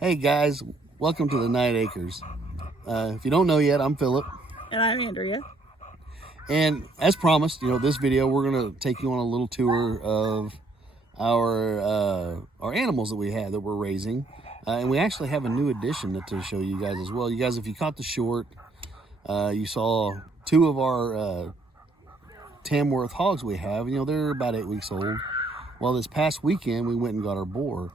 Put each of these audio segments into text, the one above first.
Hey guys, welcome to the Night Acres. If you don't know yet, I'm Philip. And I'm Andrea. And as promised, this video we're going to take you on a little tour of our animals that we have that we're raising. And we actually have a new addition to show you guys as well. You guys, if you caught the short, you saw two of our Tamworth hogs we have. They're about 8 weeks old. Well, this past weekend we went and got our boar.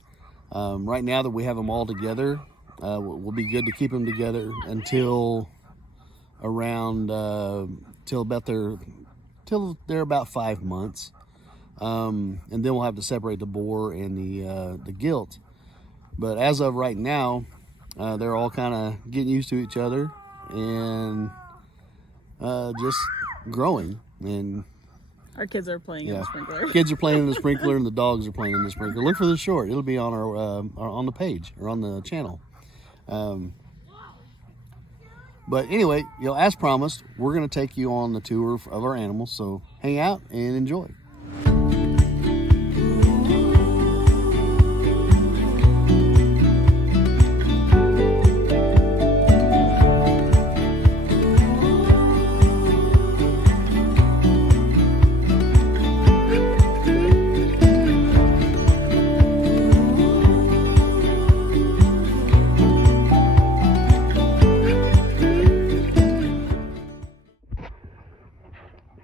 Right now that we have them all together, we'll be good to keep them together until around till they're about 5 months, and then we'll have to separate the boar and the gilt. But as of right now, they're all kind of getting used to each other and just growing. And our kids are playing in the sprinkler. Kids are playing in the sprinkler, and the dogs are playing in the sprinkler. Look for the short; it'll be on our on the page or on the channel. But anyway, as promised, we're going to take you on the tour of our animals. So hang out and enjoy.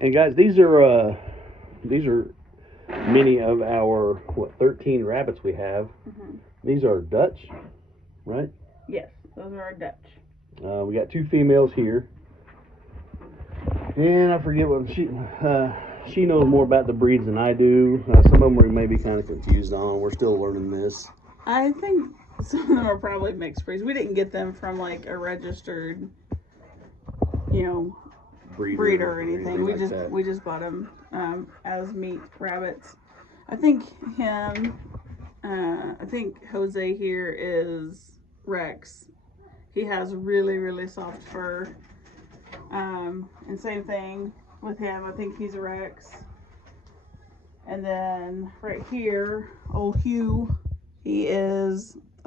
And guys, these are many of our 13 rabbits we have. Mm-hmm. These are Dutch, right? Yes, those are our Dutch. We got two females here, and I forget what she knows more about the breeds than I do. Some of them we may be kind of confused on. We're still learning this. I think some of them are probably mixed breeds. We didn't get them from like a registered, breeder or anything. We just bought them as meat rabbits. I think Jose here is Rex. He has really, really soft fur. And same thing with him. I think he's a Rex. And then right here, old Hugh, I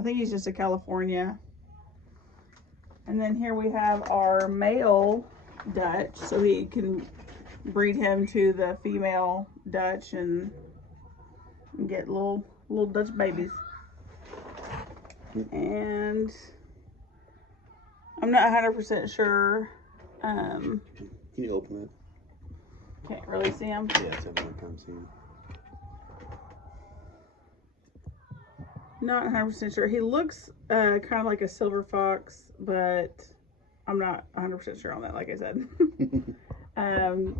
think he's just a California. And then here we have our male Dutch, so he can breed him to the female Dutch and get little Dutch babies. And I'm not 100% sure. Can you open it? Can't really see him. Yeah, it's every time see him. Not 100% sure. He looks kind of like a silver fox, but I'm not 100% sure on that, like I said.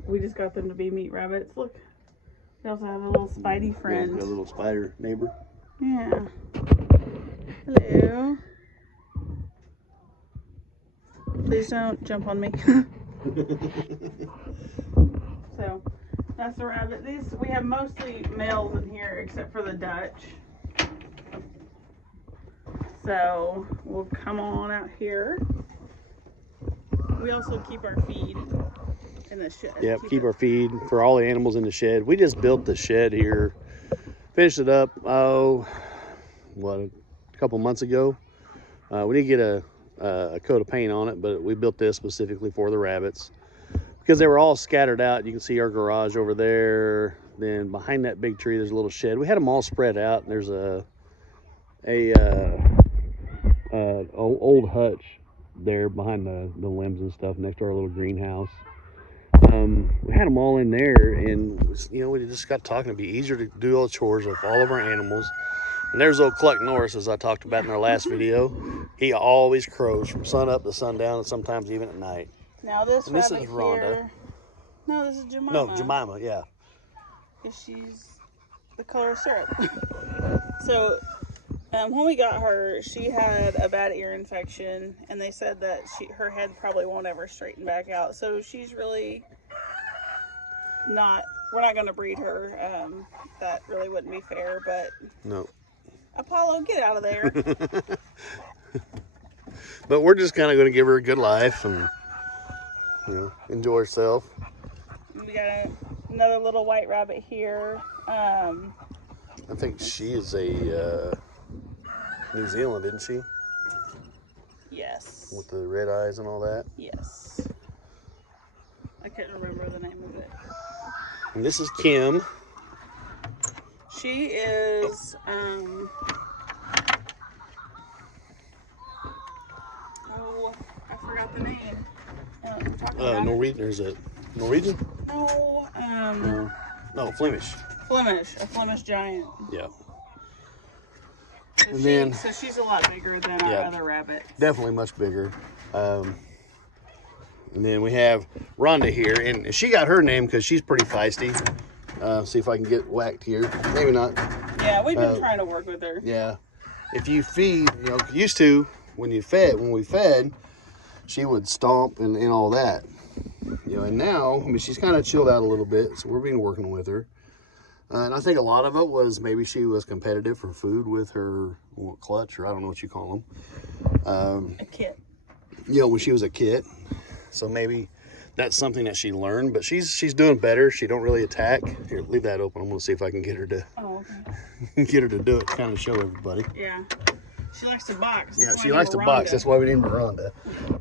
We just got them to be meat rabbits. Look, we also have a little Spidey friend. A little spider neighbor. Yeah. Hello. Please don't jump on me. So, that's the rabbit. We have mostly males in here, except for the Dutch. So, we'll come on out here. We also keep our feed in the shed. Yep, keep our feed for all the animals in the shed. We just built the shed here, finished it up, a couple months ago. We did get a coat of paint on it, but we built this specifically for the rabbits because they were all scattered out. You can see our garage over there. Then behind that big tree, there's a little shed. We had them all spread out, and there's old hutch there behind the limbs and stuff next to our little greenhouse. We had them all in there, and we just got talking. It'd be easier to do all the chores with all of our animals. And there's old Cluck Norris, as I talked about in our last video. He always crows from sun up to sundown, and sometimes even at night. Now this is Rhonda. Here, no, this is Jemima. No, Jemima, yeah. She's the color of syrup. So, when we got her, she had a bad ear infection, and they said that her head probably won't ever straighten back out. So she's really not. We're not going to breed her. That really wouldn't be fair. But no. Apollo, get out of there. But we're just kind of going to give her a good life and enjoy herself. We got another little white rabbit here. I think she is a New Zealand, didn't she? Yes. With the red eyes and all that. Yes. I couldn't remember the name of it. And this is Kim. She is, oh, I forgot the name. Norwegian, or is it Norwegian? No, No, Flemish. a Flemish giant. Yeah. So, And then- so she's a lot bigger than our Yeah. other rabbits. Definitely much bigger. And then we have Rhonda here, and she got her name because she's pretty feisty. See if I can get whacked here. Maybe not. Yeah, we've been trying to work with her. Yeah. If you feed, used to, when we fed, she would stomp and all that. And now, she's kind of chilled out a little bit, so we've been working with her. And I think a lot of it was maybe she was competitive for food with her clutch, or I don't know what you call them. A kit. When she was a kid. So maybe that's something that she learned, but she's doing better. She don't really attack. Here, leave that open. I'm gonna see if I can get her to get her to do it, to kind of show everybody. Yeah. She likes to box. Yeah, That's she why I likes need to Rhonda. box. That's why we need Miranda.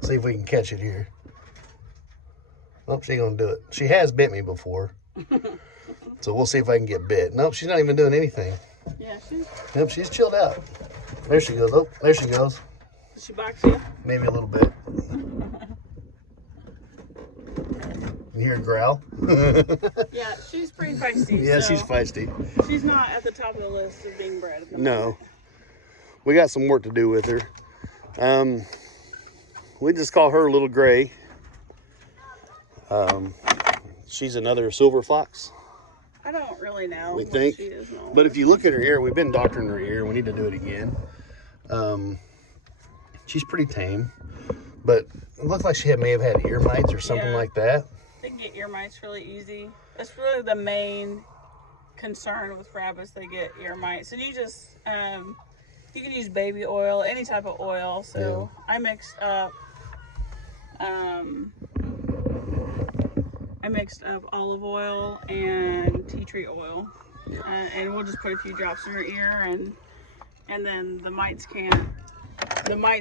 See if we can catch it here. Oh, she ain't gonna do it. She has bit me before. So we'll see if I can get bit. Nope, she's not even doing anything. Yeah, Nope, she's chilled out. There she goes. Oh, there she goes. Does she box you? Maybe a little bit. You hear her growl? Yeah, she's pretty feisty. Yeah, so she's feisty. she's not at the top of the list of being bred. At the No. moment. We got some work to do with her. We just call her Little Gray. She's another silver fox. I don't really know. We what think. She is. No. But if you look at her ear, we've been doctoring her ear. We need to do it again. She's pretty tame, but it looked like she may have had ear mites or something Yeah. like that. They can get ear mites really easy. That's really the main concern with rabbits. They get ear mites, and you just you can use baby oil, any type of oil. So I mixed up olive oil and tea tree oil, and we'll just put a few drops in her ear, and then the mites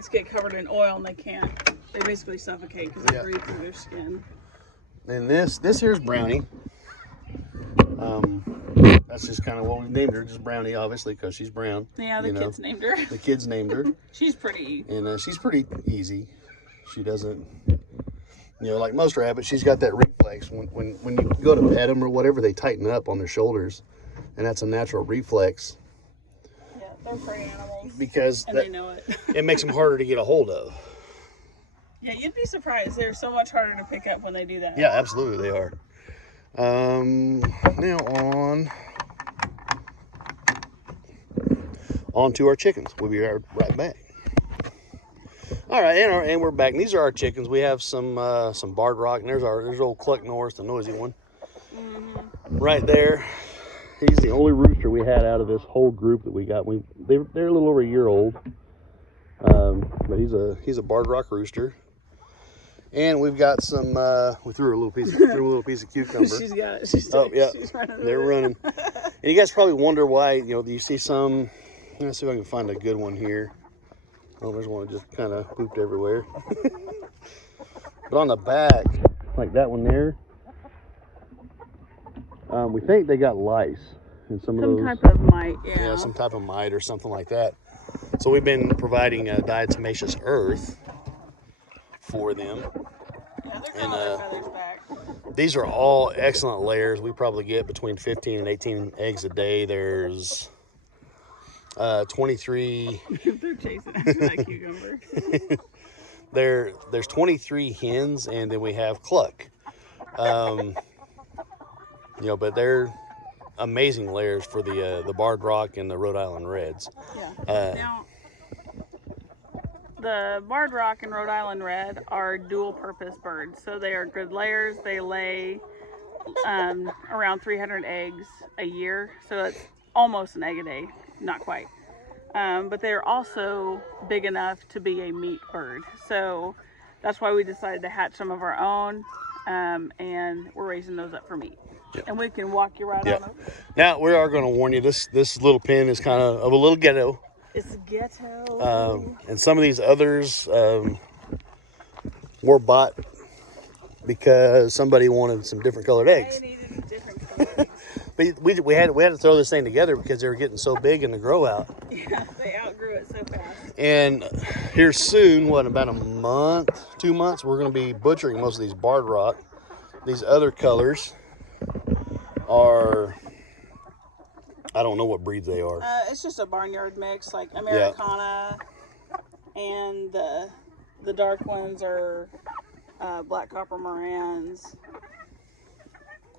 get covered in oil, and they basically suffocate because they Yeah. breathe through their skin. And this here's Brownie. That's just kind of what we named her, just Brownie, obviously, because she's brown. Yeah, the kids named her. The kids named her, She's pretty. and she's pretty easy. She doesn't, like most rabbits, she's got that reflex. When you go to pet them or whatever, they tighten up on their shoulders, and that's a natural reflex Yeah, they're prey animals, because and they know it. it makes them harder to get a hold of. Yeah, you'd be surprised. They're so much harder to pick up when they do that. Yeah, absolutely, they are. Now on to our chickens. We'll be right back. All right, and we're back. And these are our chickens. We have some Barred Rock, and there's old Cluck Norris, the noisy one, right there. He's the only rooster we had out of this whole group that we got. They're a little over a year old, but he's a Barred Rock rooster. And we've got some. We threw a little piece of cucumber. She's got it. She's running. They're running. And you guys probably wonder why, you see some. Let's see if I can find a good one here. Oh, there's one that just kind of pooped everywhere. But on the back, like that one there, we think they got lice in some of those. Some type of mite, yeah. Yeah, some type of mite or something like that. So we've been providing diatomaceous earth for them. Yeah, they're calling their feathers back. These are all excellent layers. We probably get between 15 and 18 eggs a day. There's 23. They're chasing after that cucumber. There's 23 hens, and then we have Cluck. But they're amazing layers for the Barred Rock and the Rhode Island Reds. Yeah. Now, the Barred Rock and Rhode Island Red are dual-purpose birds, so they are good layers. They lay around 300 eggs a year, so that's almost an egg a day, not quite. But they're also big enough to be a meat bird, so that's why we decided to hatch some of our own, and we're raising those up for meat. Yep. And we can walk you right on them. Now, we are going to warn you, this little pen is kind of a little ghetto. It's ghetto. And some of these others were bought because somebody wanted some different colored eggs. I needed different colors. But we had to throw this thing together because they were getting so big in the grow out. Yeah, they outgrew it so fast. And here soon, what, about a month, 2 months, we're going to be butchering most of these barred rock. These other colors are, I don't know what breeds they are. It's just a barnyard mix, like Americana, and the dark ones are black copper Morans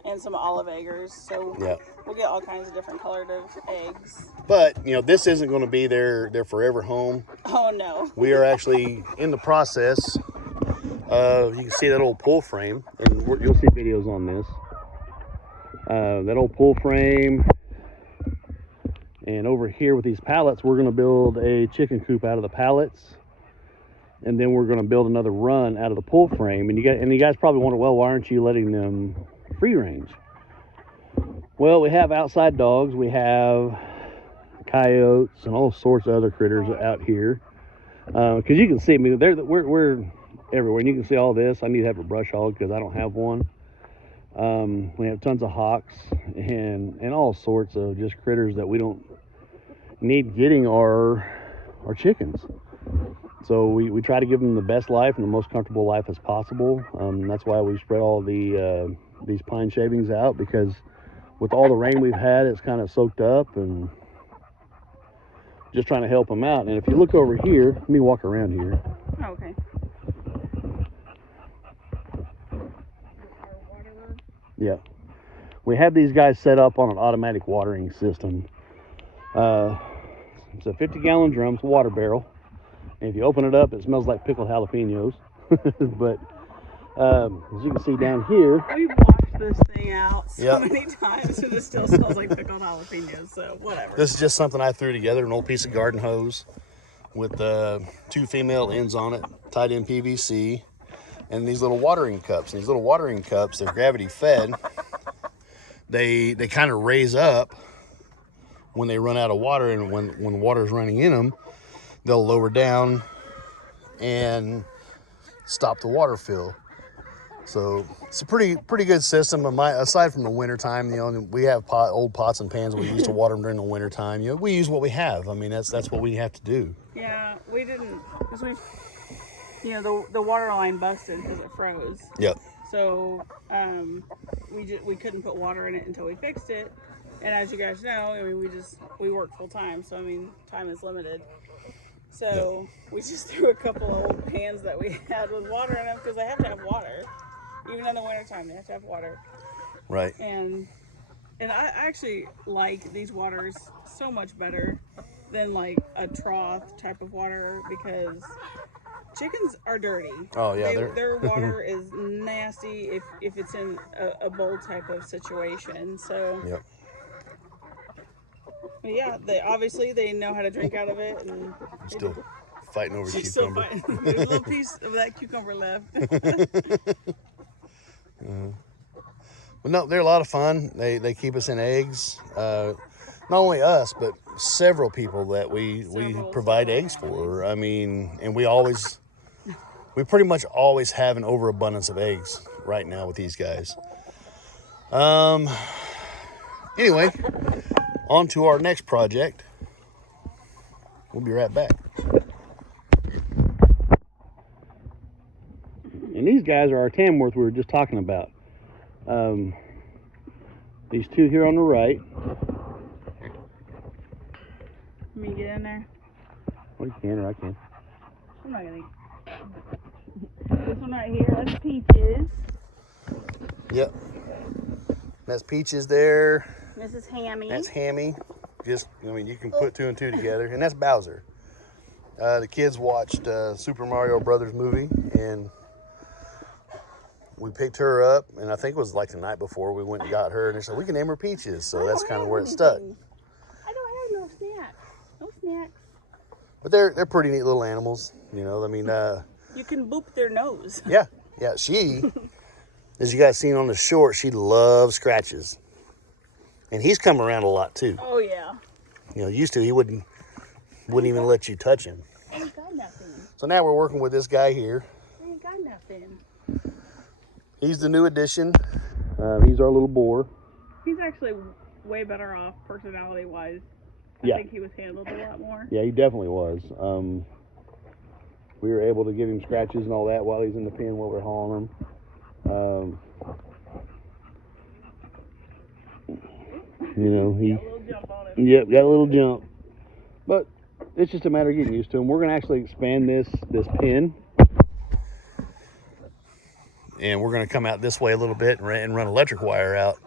and some olive eggers. So we'll get all kinds of different colored eggs. But, you know, this isn't going to be their forever home. Oh, no. We are actually in the process of, you can see that old pull frame, and you'll see videos on this. That old pull frame. And over here with these pallets, we're going to build a chicken coop out of the pallets. And then we're going to build another run out of the pull frame. And you guys probably wonder, well, why aren't you letting them free range? Well, we have outside dogs. We have coyotes and all sorts of other critters out here. Because you can see, I mean, we're everywhere. And you can see all this. I need to have a brush hog because I don't have one. We have tons of hawks and all sorts of just critters that we don't need getting our chickens. So we try to give them the best life and the most comfortable life as possible. That's why we spread all the these pine shavings out, because with all the rain we've had, it's kind of soaked up, and just trying to help them out. And if you look over here, let me walk around here. Oh, okay. Yeah, we have these guys set up on an automatic watering system. It's a 50-gallon drum, it's a water barrel. And if you open it up, it smells like pickled jalapenos. But as you can see down here, we've washed this thing out so many times, and it still smells like pickled jalapenos. So whatever. This is just something I threw together, an old piece of garden hose with 2 female ends on it, tied in PVC. And these little watering cups. And these little watering cups, they're gravity fed. They kind of raise up when they run out of water, and when water's running in them, they'll lower down and stop the water fill. So it's a pretty good system. Aside from the winter time, you know, we have old pots and pans we used to water them during the winter time. You know, we use what we have. I mean, that's what we have to do. Yeah, we didn't, because you know, the water line busted because it froze. Yep. So we couldn't put water in it until we fixed it. And as you guys know, I mean, we work full time, so I mean, time is limited. So we just threw a couple of old pans that we had with water in them, because they have to have water. Even in the wintertime, they have to have water. Right. And I actually like these waters so much better than like a trough type of water, because chickens are dirty. Oh yeah, their water is nasty if it's in a bowl type of situation. So yeah, they know how to drink out of it, and still fighting over she's cucumber. Still fighting. There's a little piece of that cucumber left. But no, they're a lot of fun. They keep us in eggs. Not only us, but several people that we provide eggs for. I mean, and we pretty much always have an overabundance of eggs right now with these guys. Anyway, on to our next project. We'll be right back. And these guys are our Tamworth we were just talking about. These 2 here on the right. Let me get in there. Well, you can or I can. I'm not gonna. This one right here, that's Peaches. Yep. That's Peaches there. This is Hammy. That's Hammy. Just, I mean, you can put 2 and 2 together. And that's Bowser. The kids watched Super Mario Brothers movie, and we picked her up, and I think it was like the night before we went and got her, and they said we can name her Peaches. So that's kind of where it stuck. I don't have no snacks. No snacks. But they're pretty neat little animals, you know. I mean, you can boop their nose. Yeah. She, as you guys seen on the short, she loves scratches, and he's come around a lot too. Oh yeah. You know, used to he wouldn't Wouldn't even let you touch him. Ain't got nothing. So now we're working with this guy here. Ain't got nothing. He's the new addition. He's our little boar. He's actually way better off personality-wise. I think he was handled a lot more. Yeah, he definitely was. We were able to give him scratches and all that while he's in the pen while we're hauling him. You know, he... Got a little jump on him. Yep, got a little jump. But it's just a matter of getting used to him. We're going to actually expand this pen. And we're going to come out this way a little bit and run electric wire out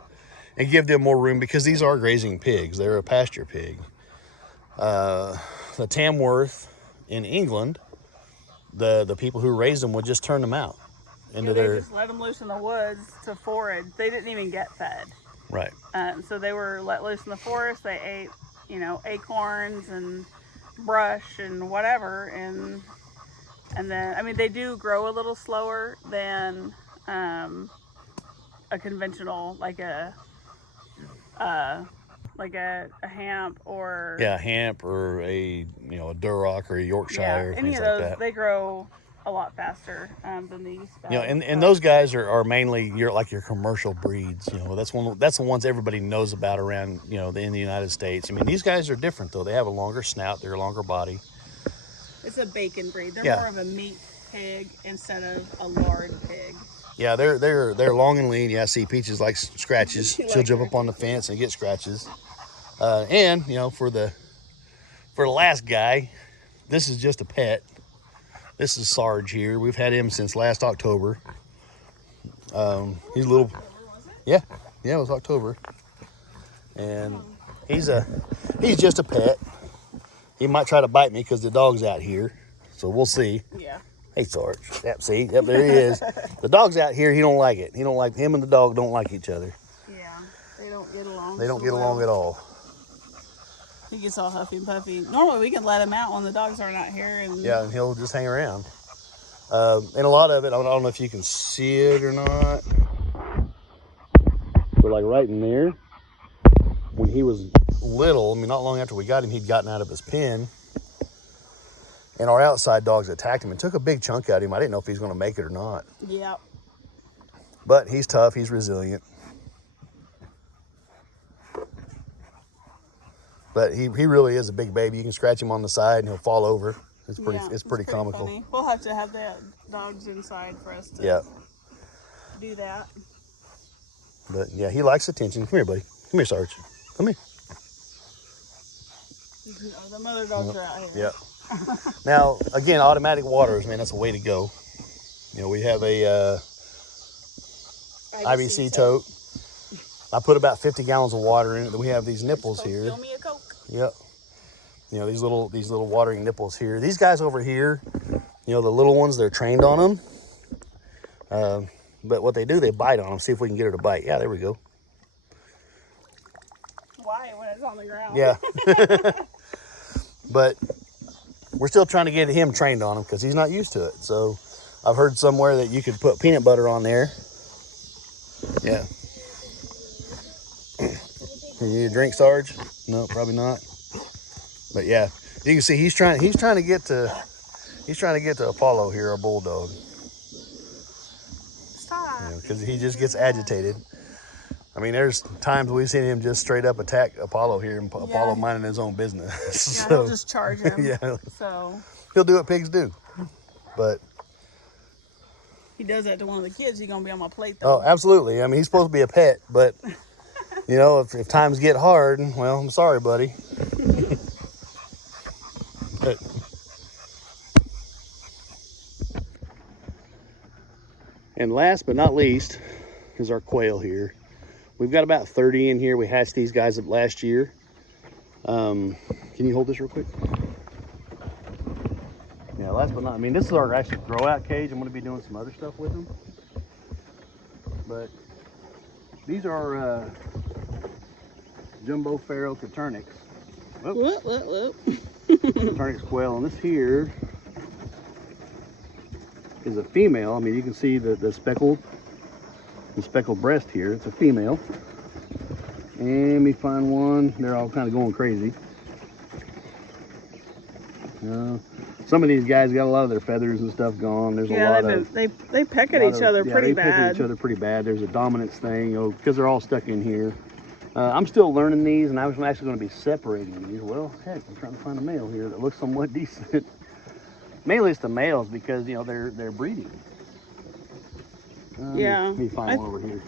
and give them more room because these are grazing pigs. They're a pasture pig. The Tamworth in England, the people who raised them would just turn them out into They just let them loose in the woods to forage. They didn't even get fed. Right. So they were let loose in the forest. They ate, you know, acorns and brush and whatever. And then, I mean, they do grow a little slower than a conventional, like a hamp or hamp or a a Duroc or a Yorkshire. any things of like those. that. They grow a lot faster than these. And those guys are mainly your commercial breeds. That's the ones everybody knows about around in the United States. I mean, these guys are different though. They have a longer snout. They're a longer body. It's a bacon breed. They're more of a meat pig instead of a lard pig. Yeah, they're long and lean. Yeah, see, Peaches likes scratches. She'll jump up on the fence and get scratches. And for the last guy, this is just a pet. This is Sarge here. We've had him since last October. He's a little. Yeah, it was October. And he's just a pet. He might try to bite me because the dog's out here. So we'll see. Yeah. Hey, Sarge. Yep, see? Yep, there he is. The dog's out here. He don't like it. Him and the dog don't like each other. Yeah, they don't get along. They don't get along at all. He gets all huffy and puffy. Normally we can let him out when the dogs are not here. And yeah, and he'll just hang around. And a lot of it, I don't know if you can see it or not. But like right in there, when he was little, I mean, not long after we got him, he'd gotten out of his pen. And our outside dogs attacked him and took a big chunk out of him. I didn't know if he was going to make it or not. Yeah. But he's tough. He's resilient. But he really is a big baby. You can scratch him on the side and he'll fall over. It's pretty comical. Funny. We'll have to have the dogs inside for us to do that. But yeah, he likes attention. Come here, buddy. Come here, Sarge. Come here. The mother dogs are out here. Yeah. Now, again, automatic waters, man, that's a way to go. We have a IBC tote. I put about 50 gallons of water in it. We have these nipples here. Fill me a Coke. Yep. These little watering nipples here. These guys over here, the little ones, they're trained on them. But what they do, they bite on them. See if we can get her to bite. Yeah, there we go. Why when it's on the ground? Yeah. But we're still trying to get him trained on him because he's not used to it. So I've heard somewhere that you could put peanut butter on there. Yeah. You need a drink, Sarge? No, probably not. But yeah, you can see he's trying to get to Apollo here, our bulldog. Stop. Because he just gets agitated. I mean, there's times we've seen him just straight up attack Apollo here, and Apollo minding his own business. Yeah, So, he'll just charge him. Yeah. So He'll do what pigs do. But he does that to one of the kids, he's gonna be on my plate though. oh, absolutely. I mean, he's supposed to be a pet, but if times get hard, well, I'm sorry, buddy. But, and last but not least is our quail here. We've got about 30 in here. We hatched these guys up last year. Can you hold this real quick? Yeah, last but not, this is our actual grow out cage. I'm going to be doing some other stuff with them. But these are jumbo pharaoh Coturnix. Whoop. Coturnix quail, and this here is a female. I mean, you can see the speckled breast here. It's a female. And let me find one. They're all kind of going crazy. Some of these guys got a lot of their feathers and stuff gone. There's a Yeah, lot of they peck at each other pretty they pick at bad. each other pretty bad. There's a dominance thing, you know, because they're all stuck in here. I'm still learning these, and I was actually going to be separating these. Well, heck, I'm trying to find a male here that looks somewhat decent. Mainly it's the males because, you know, they're breeding. Yeah. Let me find one over here.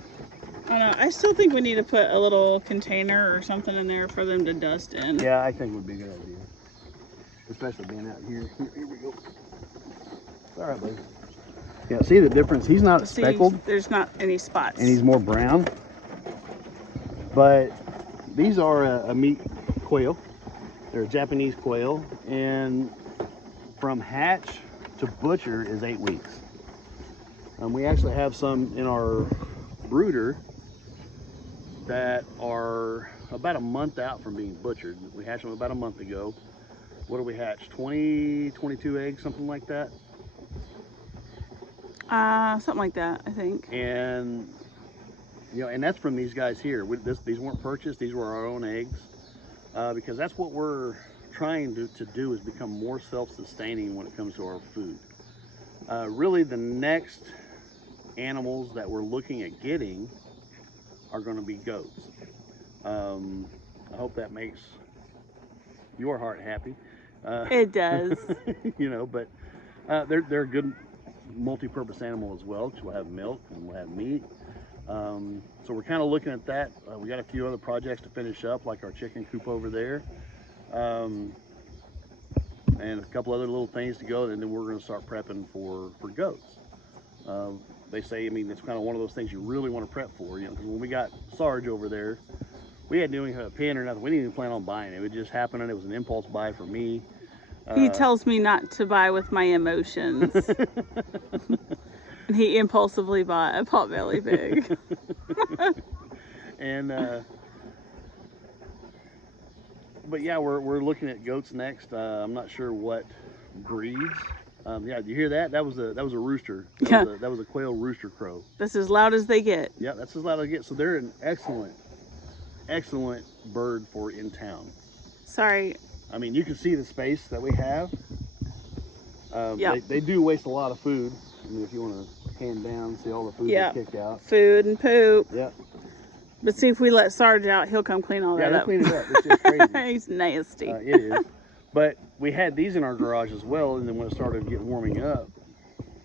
I know. I still think we need to put a little container or something in there for them to dust in. Yeah, I think would be a good idea. Especially being out here. Here we go. All right, buddy. Yeah, see the difference? He's not See, speckled. there's not any spots. And he's more brown. But these are a meat quail. They're a Japanese quail. And from hatch to butcher is 8 weeks. We actually have some in our brooder that are about a month out from being butchered. We hatched them about a month ago. What do we hatch? 20, 22 eggs, something like that? Something like that, I think. And, you know, and that's from these guys here. These weren't purchased, these were our own eggs. Because that's what we're trying to do, is become more self-sustaining when it comes to our food. Really, the next animals that we're looking at getting are going to be goats. I hope that makes your heart happy. It does. You know, but they're a good multi-purpose animal as well, because we'll have milk and we'll have meat. So we're kind of looking at that. We got a few other projects to finish up, like our chicken coop over there, and a couple other little things to go, and then we're going to start prepping for goats. They say, I mean, it's kind of one of those things you really want to prep for, you know, because when we got Sarge over there, we hadn't even had a pin or nothing. We didn't even plan on buying it. It just happened, and it was an impulse buy for me. He tells me not to buy with my emotions. And he impulsively bought a Potbelly Pig. And but yeah, we're looking at goats next. I'm not sure what breeds. Yeah, do you hear that? That was a rooster. That was a quail rooster crow. That's as loud as they get. Yeah, that's as loud as they get. So they're an excellent bird for in town. Sorry. I mean, you can see the space that we have. Yeah. They do waste a lot of food. I mean, if you want to hand down, see all the food they kick out. Food and poop. Yeah. But see, if we let Sarge out, he'll come clean all that up. Yeah, he'll clean it up. It's just crazy. He's nasty. It is. But we had these in our garage as well, and then when it started warming up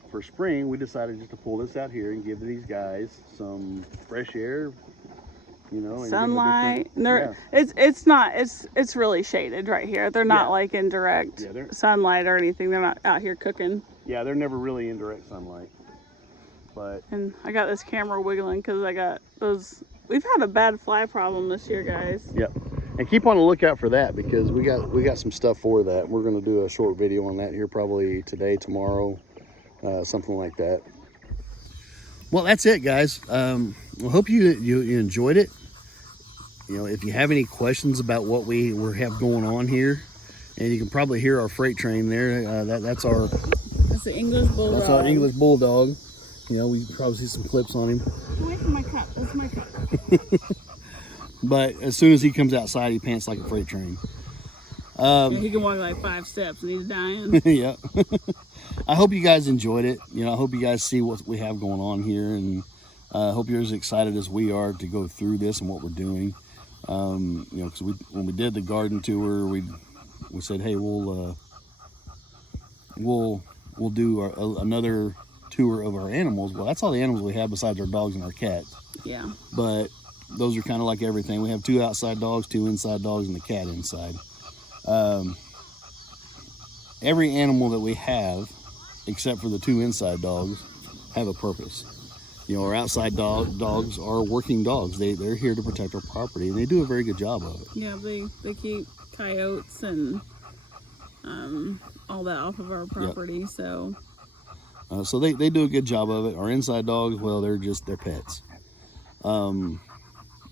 for spring, we decided just to pull this out here and give these guys some fresh air, you know, and sunlight. Give them It's really shaded right here. They're not like in direct sunlight or anything. They're not out here cooking. Yeah, they're never really in direct sunlight. But and I got this camera wiggling because I got those. We've had a bad fly problem this year, guys. Yep. And keep on the lookout for that, because we got some stuff for that. We're going to do a short video on that here probably today, tomorrow, something like that. Well, that's it, guys. I hope you enjoyed it. You know, if you have any questions about what we have going on here, and you can probably hear our freight train there. That's the English Bulldog. That's our English Bulldog. You know, we can probably see some clips on him. Away from my cup. That's my cup. But as soon as he comes outside, he pants like a freight train. He can walk like 5 steps and he's dying. Yeah. I hope you guys enjoyed it. You know, I hope you guys see what we have going on here, and I hope you're as excited as we are to go through this and what we're doing. You know, because when we did the garden tour, we said, hey, we'll do another tour of our animals. Well, that's all the animals we have besides our dogs and our cats. Yeah. But those are kind of like everything. We have 2 outside dogs, 2 inside dogs, and the cat inside. Every animal that we have, except for the 2 inside dogs, have a purpose. You know, our outside dogs are working dogs. They're here to protect our property, and they do a very good job of it. Yeah, they keep coyotes and all that off of our property. Yep. So they do a good job of it. Our inside dogs, well, they're pets.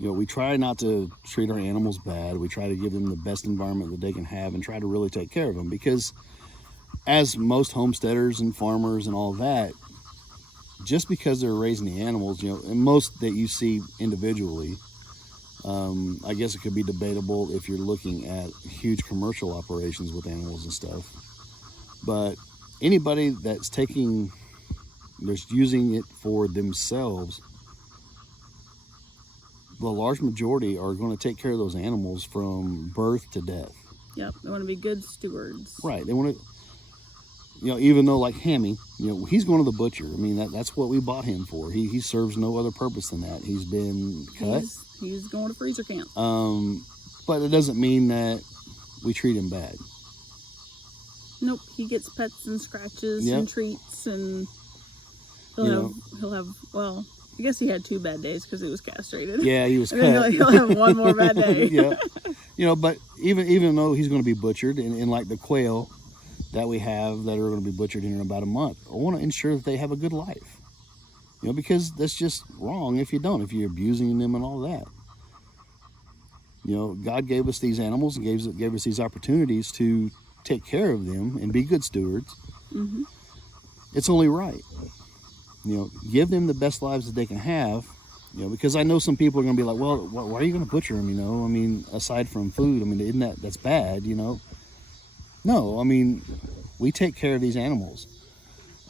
You know, we try not to treat our animals bad. We try to give them the best environment that they can have and try to really take care of them, because as most homesteaders and farmers and all that, just because they're raising the animals, you know, and most that you see individually, I guess it could be debatable if you're looking at huge commercial operations with animals and stuff. But anybody that's using it for themselves, the large majority are going to take care of those animals from birth to death. Yep, they want to be good stewards. Right. They want to, even though like Hammy, he's going to the butcher. I mean, that's what we bought him for. He serves no other purpose than that. He's been cut. He's going to freezer camp. But it doesn't mean that we treat him bad. Nope, he gets pets and scratches Yep. and treats, and he'll have, well, I guess he had 2 bad days because he was castrated. Yeah, he was And then cut. he'll have 1 more bad day. Yeah. But even though he's going to be butchered, and like the quail that we have that are going to be butchered in about a month, I want to ensure that they have a good life. Because that's just wrong if you don't, if you're abusing them and all that. God gave us these animals and gave us these opportunities to take care of them and be good stewards. Mm-hmm. It's only right. Give them the best lives that they can have. Because I know some people are going to be like, well, why are you going to butcher them? I mean, aside from food, I mean, isn't that's bad? No, I mean, we take care of these animals.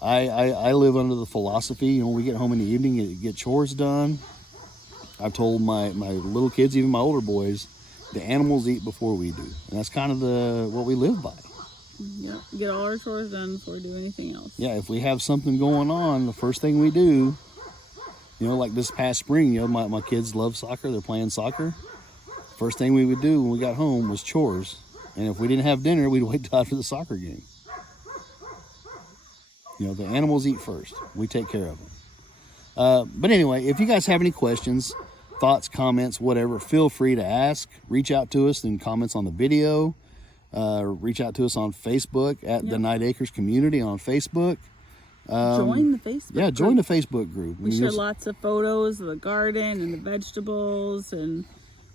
I live under the philosophy, we get home in the evening and get chores done. I've told my little kids, even my older boys, the animals eat before we do. And that's kind of what we live by. Yep, get all our chores done before we do anything else. Yeah, if we have something going on, the first thing we do, like this past spring, my kids love soccer. They're playing soccer. First thing we would do when we got home was chores. And if we didn't have dinner, we'd wait till after the soccer game. The animals eat first. We take care of them. But anyway, if you guys have any questions, thoughts, comments, whatever, feel free to ask. Reach out to us in comments on the video. Reach out to us on Facebook at the Night Acres Community on Facebook. Join the Facebook group. Join the Facebook group. We share lots of photos of the garden and the vegetables, and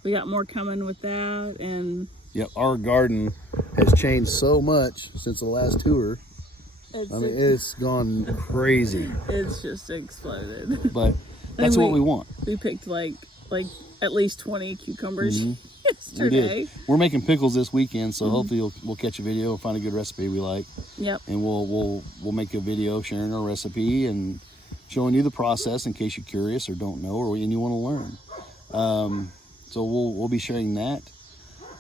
we got more coming with that. And our garden has changed so much since the last tour. It's gone crazy. It's just exploded. But that's what we want. We picked like at least 20 cucumbers yesterday. We did. We're making pickles this weekend, so hopefully we'll catch a video and find a good recipe we like. Yep. And we'll make a video sharing our recipe and showing you the process in case you're curious or don't know or you want to learn. So we'll be sharing that.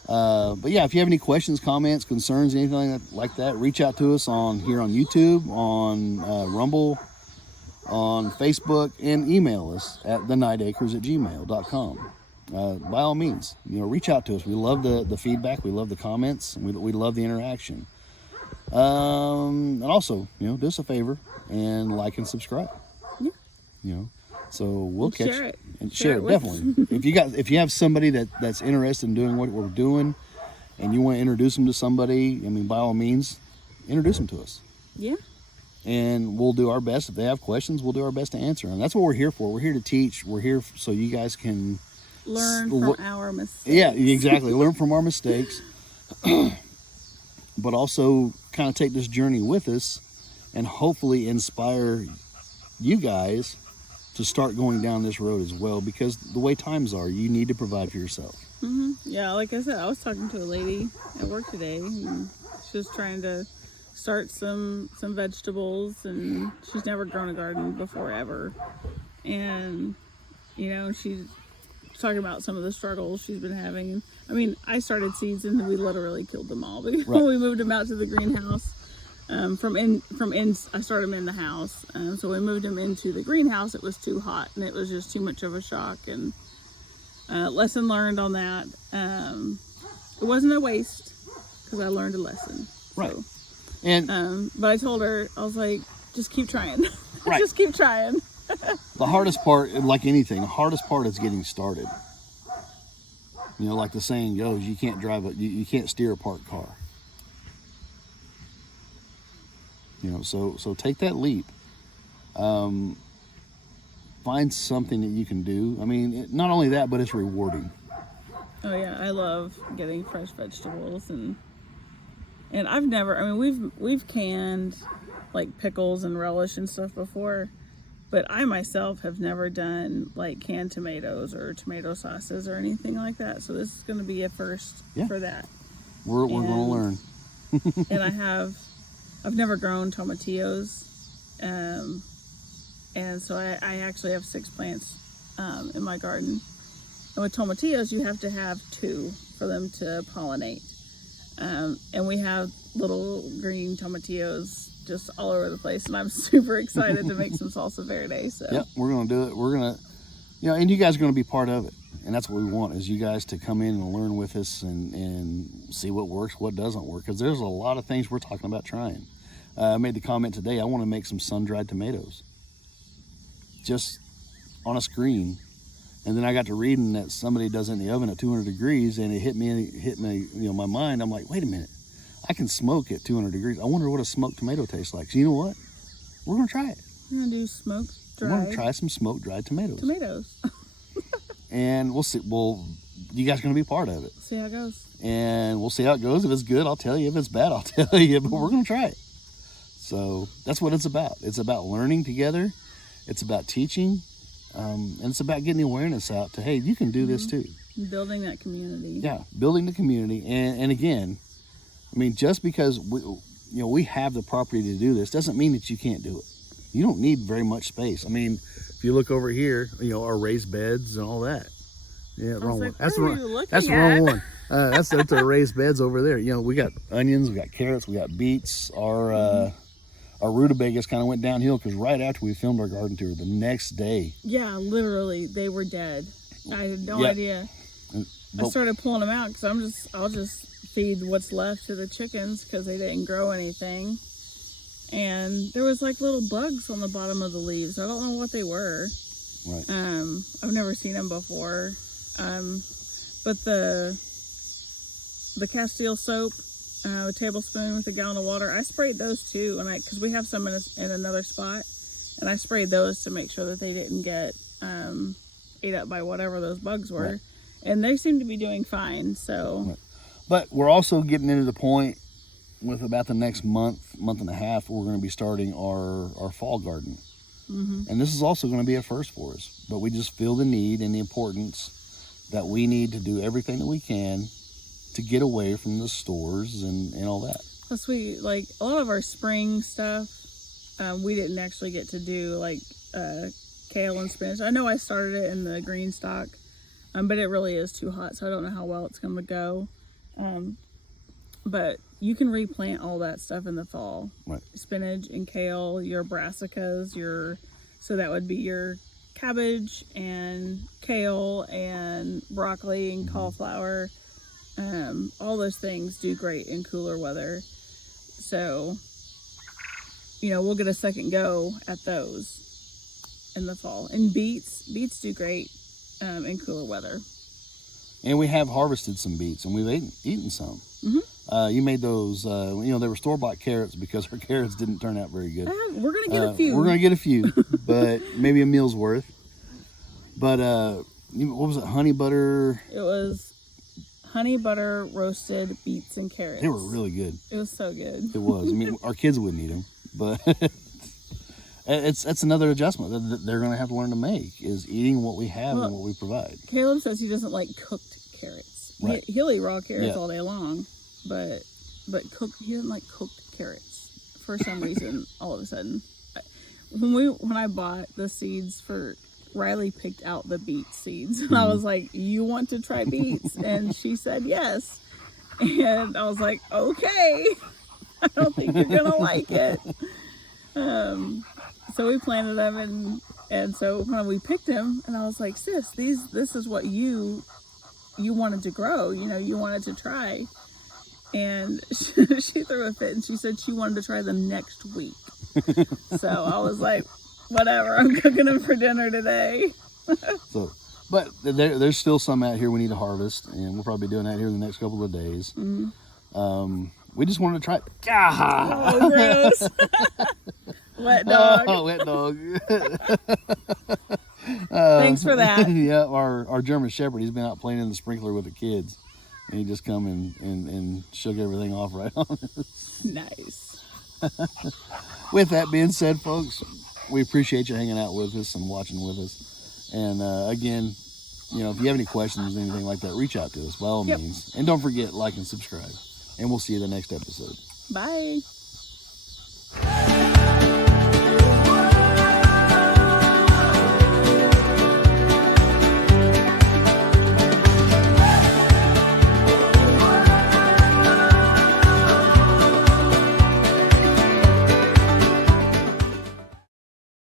But yeah, if you have any questions, comments, concerns, anything like that, reach out to us here on YouTube, on Rumble, on Facebook, and email us at thenightacres@gmail.com. By all means, reach out to us. We love the feedback. We love the comments. And we love the interaction. And also, do us a favor and like and subscribe. Yeah. So we'll catch share it. And share it definitely. if you have somebody that's interested in doing what we're doing, and you want to introduce them to somebody, by all means, introduce them to us. Yeah. And we'll do our best. If they have questions, we'll do our best to answer them. That's what we're here for. We're here to teach. We're here so you guys can learn from our mistakes. Yeah, exactly. Learn from our mistakes, but also kind of take this journey with us, and hopefully inspire you guys to start going down this road as well, because the way times are, you need to provide for yourself. Mm-hmm. Yeah, like I said, I was talking to a lady at work today, and she was trying to start some vegetables, and she's never grown a garden before ever. And she's talking about some of the struggles she's been having. I started seeds and we literally killed them all before we moved them out to the greenhouse. I started them in the house. So we moved them into the greenhouse. It was too hot and it was just too much of a shock. And lesson learned on that. It wasn't a waste because I learned a lesson. Right. So, and but I told her, I was like, just keep trying. Right. Just keep trying. The hardest part, like anything, the hardest part is getting started. Like the saying goes, you can't you can't steer a parked car. So take that leap. Find something that you can do. Not only that, but it's rewarding. Oh yeah, I love getting fresh vegetables, and I've never. We've canned like pickles and relish and stuff before, but I myself have never done like canned tomatoes or tomato sauces or anything like that. So this is going to be a first for that. We're going to learn. And I have I've never grown tomatillos, and so I actually have 6 plants in my garden. And with tomatillos, you have to have 2 for them to pollinate. And we have little green tomatillos just all over the place, and I'm super excited to make some salsa verde. So Yep, we're gonna do it. We're gonna, and you guys are gonna be part of it, and that's what we want, is you guys to come in and learn with us and see what works, what doesn't work, because there's a lot of things we're talking about trying. I made the comment today, I want to make some sun-dried tomatoes, just on a screen. And then I got to reading that somebody does it in the oven at 200 degrees, and it hit me, my mind. I'm like, wait a minute, I can smoke at 200 degrees. I wonder what a smoked tomato tastes like. So you know what? We're gonna try it. we're gonna do smoked We're dried gonna try some smoked dried tomatoes. tomatoes. And we'll see. Well, you guys are gonna be part of it, See how it goes. and we'll see how it goes. If it's good, I'll tell you. If it's bad, I'll tell you. But we're gonna try it. So that's what it's about. It's about learning together. It's about teaching. And it's about getting the awareness out to, hey, you can do this too. Building that community. Yeah, building the community. And again, I mean, just because we have the property to do this doesn't mean that you can't do it. You don't need very much space. I mean, if you look over here, our raised beds and all that. Yeah, wrong one. That's the wrong one. That's the raised beds over there. We got onions, we got carrots, we got beets. Our rutabagas kind of went downhill because right after we filmed our garden tour, the next day. Yeah, literally, they were dead. I had no idea. I started pulling them out because I'll just feed what's left to the chickens because they didn't grow anything. And there was like little bugs on the bottom of the leaves. I don't know what they were. Right. I've never seen them before. But the Castile soap, a tablespoon with a gallon of water, I sprayed those too, and because we have some in another spot, and I sprayed those to make sure that they didn't get ate up by whatever those bugs were. Right. And they seem to be doing fine. So, right. But we're also getting into the point with about the next month and a half, we're going to be starting our fall garden. And this is also going to be a first for us, but we just feel the need and the importance that we need to do everything that we can to get away from the stores and all that. Plus we, like, a lot of our spring stuff, we didn't actually get to do, like kale and spinach. I know I started it in the green stock, but it really is too hot, so I don't know how well it's going to go. But you can replant all that stuff in the fall. Right. Spinach and kale, your brassicas, so that would be your cabbage and kale and broccoli and cauliflower. All those things do great in cooler weather. So, we'll get a second go at those in the fall. And beets do great in cooler weather. And we have harvested some beets, and we've eaten some. You made those, they were store-bought carrots because our carrots didn't turn out very good. We're going to get a few. We're going to get a few, but maybe a meal's worth. But what was it, honey butter? It was honey butter roasted beets and carrots. They were really good. It was so good. It was. I mean, our kids wouldn't eat them, but it's another adjustment that they're going to have to learn to make, is eating what we have and what we provide. Caleb says he doesn't like cooked carrots. Right. He'll eat raw carrots all day long, but he doesn't like cooked carrots for some reason. All of a sudden, when I bought the seeds for Riley, picked out the beet seeds, and I was like, "You want to try beets?" And she said yes, and I was like, "Okay, I don't think you're gonna like it." So we planted them, and so when we picked them, and I was like, "Sis, this is what you wanted to grow. You wanted to try." And she threw a fit, and she said she wanted to try them next week. So I was like, whatever, I'm cooking them for dinner today. But there's still some out here we need to harvest, and we'll probably be doing that here in the next couple of days. We just wanted to try it. Oh, gross. Wet dog. Oh, wet dog. Thanks for that. Yeah, our German Shepherd, he's been out playing in the sprinkler with the kids, and he just come and shook everything off right on us. Nice. With that being said, folks, we appreciate you hanging out with us and watching with us. And again, if you have any questions, anything like that, reach out to us by all means. And don't forget, like and subscribe. And we'll see you the next episode. Bye.